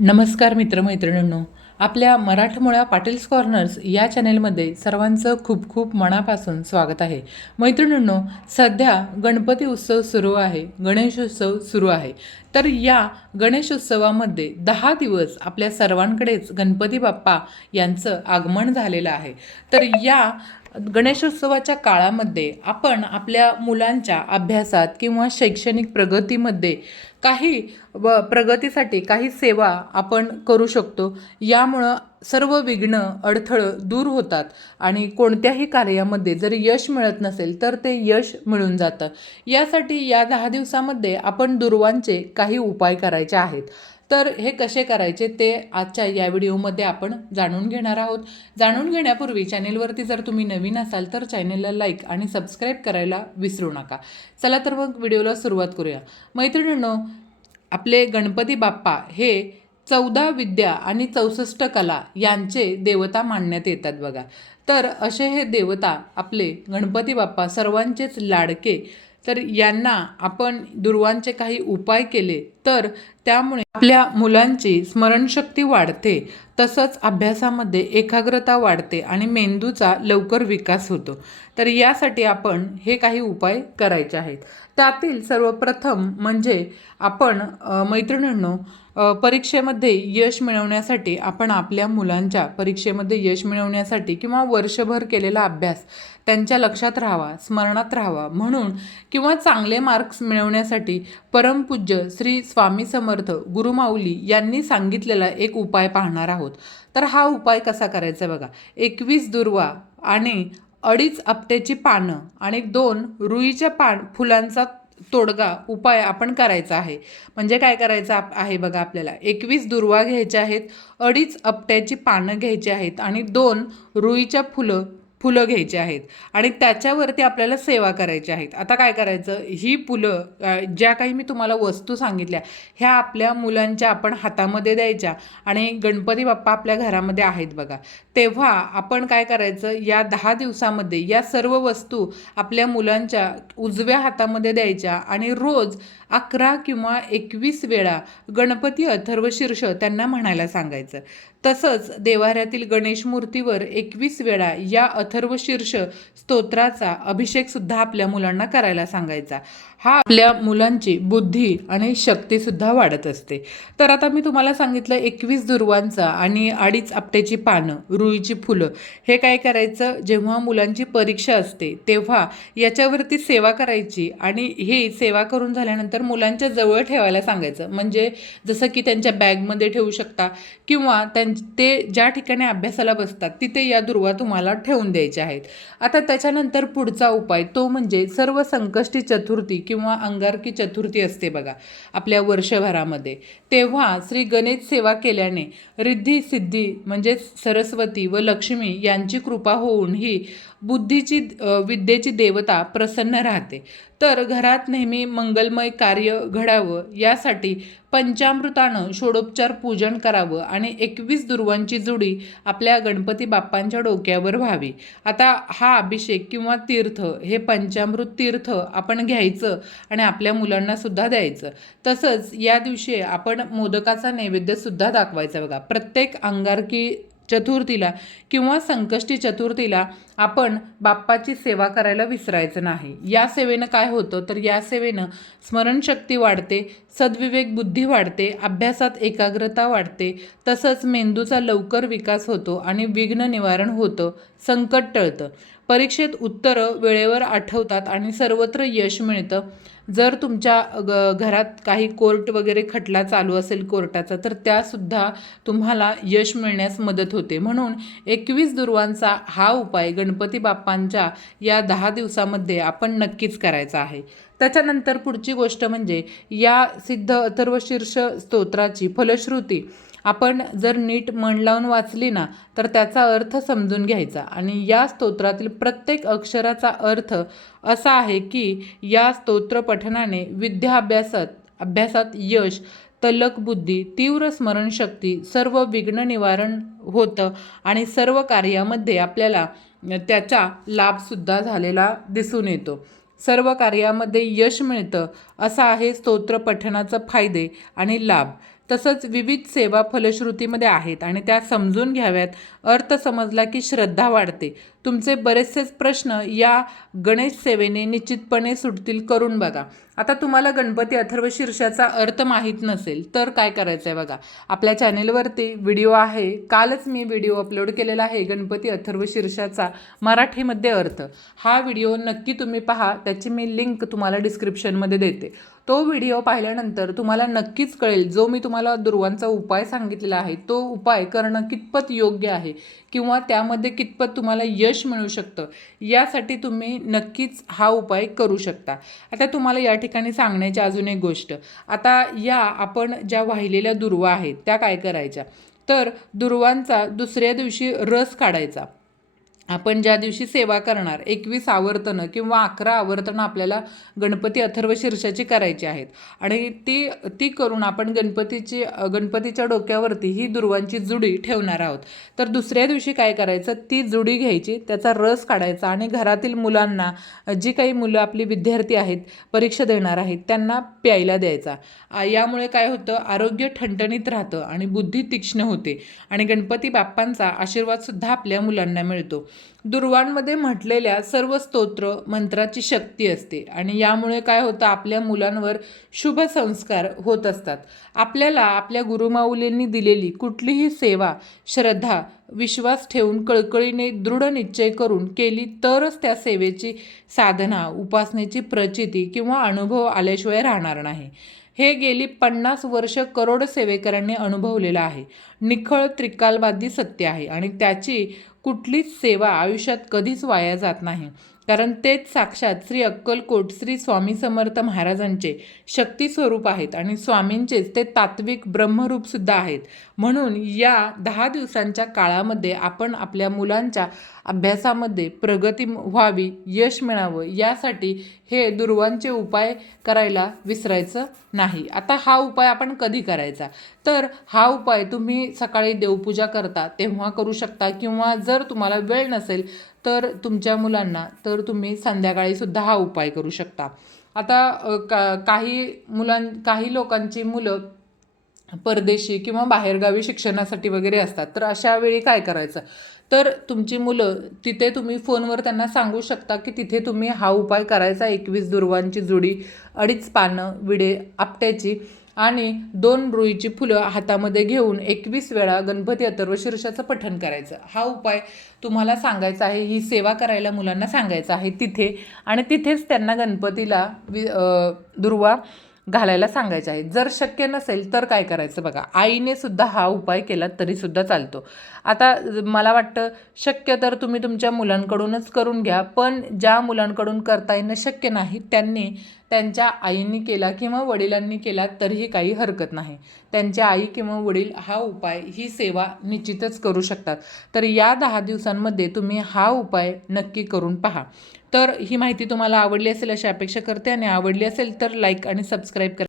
नमस्कार मित्रमैत्रिणींनो. आपल्या मराठमोळ्या पाटील्स कॉर्नर्स या चॅनेलमध्ये सर्वांचं खूप खूप मनापासून स्वागत आहे. मैत्रिणींनो सध्या गणपती उत्सव सुरू आहे गणेशोत्सव सुरू आहे. तर या गणेशोत्सवामध्ये दहा दिवस आपल्या सर्वांकडेच गणपती बाप्पा यांचं आगमन झालेलं आहे. तर या गणेशोत्सवाच्या काळामध्ये आपण आपल्या मुलांच्या अभ्यासात किंवा शैक्षणिक प्रगतीमध्ये काही व प्रगतीसाठी काही सेवा आपण करू शकतो. यामुळं सर्व विघ्न अडथळं दूर होतात आणि कोणत्याही कार्यामध्ये जर यश मिळत नसेल तर ते यश मिळून जातं. यासाठी या दहा दिवसामध्ये आपण दुर्वांचे काही उपाय करायचे आहेत. तर हे कसे करायचे ते आजच्या या व्हिडिओमध्ये आपण जाणून घेणार आहोत. जाणून घेण्यापूर्वी चॅनेलवरती जर तुम्ही नवीन असाल तर चॅनेलला लाईक आणि सबस्क्राईब करायला विसरू नका. चला तर मग व्हिडिओला सुरुवात करूया. मैत्रिणींनो आपले गणपती बाप्पा हे चौदा विद्या आणि चौसष्ट कला यांचे देवता मानण्यात येतात बघा. तर असे हे देवता आपले गणपती बाप्पा सर्वांचेच लाडके तर यांना आपण दुर्वांचे काही उपाय केले तर त्यामुळे आपल्या मुलांची स्मरणशक्ती वाढते. तसंच अभ्यासामध्ये एकाग्रता वाढते आणि मेंदूचा लवकर विकास होतो. तर यासाठी आपण हे काही उपाय करायचे आहेत. त्यातील सर्वप्रथम म्हणजे आपण मैत्रिणींनो परीक्षेमध्ये यश मिळवण्यासाठी आपण आपल्या मुलांच्या परीक्षेमध्ये यश मिळवण्यासाठी किंवा वर्षभर केलेला अभ्यास त्यांच्या लक्षात राहावा स्मरणात राहावा म्हणून किंवा चांगले मार्क्स मिळवण्यासाठी परमपूज्य श्री स्वामी समर्थ गुरुमाऊली यांनी सांगितलेला एक उपाय पाहणार आहोत. तर हा उपाय कसा करायचा बघा. एकवीस दुर्वा आणि अडीच आपट्याची पानं आणि दोन रुईच्या पान फुलांचा तोडगा उपाय आपण करायचा आहे. म्हणजे काय करायचं आप- आहे बघा आपल्याला? एकवीस दुर्वा घ्यायच्या आहेत अडीच आपट्याची पानं घ्यायची आहेत आणि दोन रुईच्या फुलं फुलं घ्यायची आहेत आणि त्याच्यावरती आपल्याला सेवा करायची आहेत. आता काय करायचं? ही फुलं ज्या काही मी तुम्हाला वस्तू सांगितल्या ह्या आपल्या मुलांच्या आपण हातामध्ये द्यायच्या आणि गणपती बाप्पा आपल्या घरामध्ये आहेत बघा. तेव्हा आपण काय करायचं? या दहा दिवसामध्ये या सर्व वस्तू आपल्या मुलांच्या उजव्या हातामध्ये द्यायच्या आणि रोज अकरा किंवा एकवीस वेळा गणपती अथर्व शीर्ष त्यांना म्हणायला सांगायचं. तसंच देवाऱ्यातील गणेश मूर्तीवर एकवीस वेळा या अथर्व शीर्ष स्तोत्राचा अभिषेक सुद्धा आपल्या मुलांना करायला सांगायचा. हा आपल्या मुलांची बुद्धी आणि शक्तीसुद्धा वाढत असते. तर आता मी तुम्हाला सांगितलं एकवीस दुर्वांचा आणि अडीच आपट्याची पानं रुईची फुलं. हे काय करायचं? जेव्हा मुलांची परीक्षा असते तेव्हा याच्यावरती सेवा करायची आणि हे सेवा करून झाल्यानंतर मुलांच्या जवळ ठेवायला सांगायचं. म्हणजे जसं की त्यांच्या बॅगमध्ये ठेवू शकता किंवा त्यां म्हणजे ते ज्या ठिकाणी अभ्यासाला बसतात तिथे या दुर्वा तुम्हाला ठेवून द्यायच्या आहेत. आता त्याच्यानंतर पुढचा उपाय तो म्हणजे सर्व संकष्टी चतुर्थी किंवा अंगारकी चतुर्थी असते बघा आपल्या वर्षभरामध्ये. तेव्हा श्री गणेश सेवा केल्याने रिद्धी सिद्धी म्हणजेच सरस्वती व लक्ष्मी यांची कृपा होऊन ही बुद्धीची विद्येची देवता प्रसन्न राहते. तर घरात नेहमी मंगलमय कार्य घडावं यासाठी पंचामृतानं षोडोपचार पूजन करावं आणि एकवीस दुर्वांची जुडी आपल्या गणपती बाप्पांच्या डोक्यावर व्हावी. आता हा अभिषेक किंवा तीर्थ हे पंचामृत तीर्थ आपण घ्यायचं आणि आपल्या मुलांना सुद्धा द्यायचं. तसंच या दिवशी आपण मोदकाचा नैवेद्यसुद्धा दाखवायचा बघा. प्रत्येक अंगारकी चतुर्थीला किंवा संकष्टी चतुर्थीला आपण बाप्पाची सेवा करायला विसरायचं नाही. या सेवेनं काय होतं? तर या सेवेनं स्मरणशक्ती वाढते सद्विवेक बुद्धी वाढते अभ्यासात एकाग्रता वाढते तसंच मेंदूचा लवकर विकास होतो आणि विघ्न निवारण होतं संकट टळतं. परीक्षेत उत्तरं वेळेवर आठवतात आणि सर्वत्र यश मिळतं. जर तुमच्या ग घरात काही कोर्ट वगैरे खटला चालू असेल कोर्टाचा तर त्यासुद्धा तुम्हाला यश मिळण्यास मदत होते. म्हणून एकवीस दुर्वांचा हा उपाय गणपती बाप्पांच्या या दहा दिवसामध्ये आपण नक्कीच करायचा आहे. त्याच्यानंतर पुढची गोष्ट म्हणजे या सिद्ध अथर्वशीर्ष स्तोत्राची फलश्रुती. आपण जर नीट मन लावून वाचली ना तर त्याचा अर्थ समजून घ्यायचा. आणि या स्तोत्रातील प्रत्येक अक्षराचा अर्थ असा आहे की या स्तोत्रपठनाने विद्या अभ्यासात अभ्यासात यश तलक बुद्धी तीव्र स्मरणशक्ती सर्व विघ्न निवारण होतं आणि सर्व कार्यामध्ये आपल्याला त्याचा लाभसुद्धा झालेला दिसून येतो. सर्व कार्यामध्ये यश मिळतं असा आहे स्तोत्रपठनाचं फायदे आणि लाभ. तसंच विविध सेवा फलश्रुतीमध्ये आहेत आणि त्या समजून घ्याव्यात. अर्थ समजला की श्रद्धा वाढते. तुमचे बरेचसेच प्रश्न या गणेश सेवेने निश्चितपणे सुटतील करून बघा. आता तुम्हाला गणपती अथर्व शीर्षाचा अर्थ माहीत नसेल तर काय करायचं आहे बघा. आपल्या चॅनेलवरती व्हिडिओ आहे. कालच मी व्हिडिओ अपलोड केलेला आहे गणपती अथर्व शीर्षाचा मराठीमध्ये अर्थ. हा व्हिडिओ नक्की तुम्ही पहा त्याची मी लिंक तुम्हाला डिस्क्रिप्शनमध्ये देते. तो व्हिडिओ पाहिल्यानंतर तुम्हाला नक्कीच कळेल जो मी तुम्हाला दुर्वांचा उपाय सांगितलेला आहे तो उपाय करणं कितपत योग्य आहे किंवा त्यामध्ये कितपत तुम्हाला यश मिळू शकतं यासाठी तुम्ही नक्कीच हा उपाय करू शकता. आता तुम्हाला या ठिकाणी सांगण्याची अजून एक गोष्ट. आता या आपण ज्या वाहिलेल्या दुर्वा आहेत त्या काय करायच्या? तर दुर्वांचा दुसऱ्या दिवशी रस काढायचा. आपण ज्या दिवशी सेवा करणार एकवीस आवर्तनं किंवा अकरा आवर्तनं आपल्याला गणपती अथर्व शीर्षाची करायची आहेत. आणि ती ती करून आपण गणपतीची गणपतीच्या डोक्यावरती ही दुर्वांची जुडी ठेवणार आहोत. तर दुसऱ्या दिवशी काय करायचं? ती जुडी घ्यायची त्याचा रस काढायचा आणि घरातील मुलांना जी काही मुलं आपली विद्यार्थी आहेत परीक्षा देणार आहेत त्यांना प्यायला द्यायचा. यामुळे काय होतं? आरोग्य ठणठणीत राहतं आणि बुद्धी तीक्ष्ण होते. आणि गणपती बाप्पांचा आशीर्वादसुद्धा आपल्या मुलांना मिळतो. दुर्वांमध्ये म्हटलेल्या सर्व स्तोत्र मंत्राची शक्ती असते आणि यामुळे काय होतं? आपल्या मुलांवर शुभ संस्कार होत असतात. आपल्याला आपल्या गुरुमाऊलींनी दिलेली कुठलीही सेवा श्रद्धा विश्वास ठेवून कळकळीने दृढ निश्चय करून केली तरच त्या सेवेची साधना उपासनेची प्रचिती किंवा अनुभव आल्याशिवाय राहणार नाही. हे गेली पन्नास वर्ष करोड सेवेकरांनी अनुभवलेलं आहे. निखळ त्रिकालवादी सत्य आहे आणि त्याची कुठलीच सेवा आयुष्यात कधीच वाया जात नाही. कारण तेच साक्षात श्री अक्कलकोट श्री स्वामी समर्थ महाराजांचे शक्ती स्वरूप आहेत आणि स्वामींचेच ते तात्विक ब्रह्मरूपसुद्धा आहेत. म्हणून या दहा दिवसांच्या काळामध्ये आपण आपल्या मुलांच्या अभ्यासामध्ये प्रगती व्हावी यश मिळावं यासाठी हे दुर्वांचे उपाय करायला विसरायचं नाही. आता हा उपाय आपण कधी करायचा? तर हा उपाय तुम्ही सकाळी देवपूजा करता तेव्हा करू शकता किंवा जर तुम्हाला वेळ नसेल तर तुमच्या मुलांना तर तुम्ही संध्याकाळीसुद्धा हा उपाय करू शकता. आता का काही मुलां काही लोकांची मुलं परदेशी किंवा बाहेरगावी शिक्षणासाठी वगैरे असतात. तर अशा वेळी काय करायचं? तर तुमची मुलं तिथे तुम्ही फोनवर त्यांना सांगू शकता की तिथे तुम्ही हा उपाय करायचा एकवीस दुर्वांची जुडी अडीच पानं विडे आपट्याची आणि दोन रुईची फुलं हातामध्ये घेऊन एकवीस वेळा गणपती अथर्व शीर्षाचं पठण करायचं. हा उपाय तुम्हाला सांगायचा आहे ही सेवा करायला मुलांना सांगायचं आहे तिथे. आणि तिथेच त्यांना गणपतीला वि दुर्वा घालायला सांगायचे आहे. जर शक्य नसेल तर काय करायचं बघा. आईने सुद्धा हा उपाय केला तरीसुद्धा चालतो. आता मला वाटतं शक्य तर तुम्ही तुमच्या मुलांकडूनच करून घ्या पण ज्या मुलांकडून करता येणं शक्य नाही त्यांनी त्यांच्या आईंनी केला किंवा वडिलांनी केला तरीही काही हरकत नाही. त्यांच्या आई किंवा वडील हा उपाय ही सेवा निश्चितच करू शकतात. तर या दहा दिवसांमध्ये तुम्ही हा उपाय नक्की करून पहा. तर ही माहिती तुम्हाला आवडली असेल अशी अपेक्षा करते आणि आवडली असेल तर लाईक आणि सबस्क्राईब करा.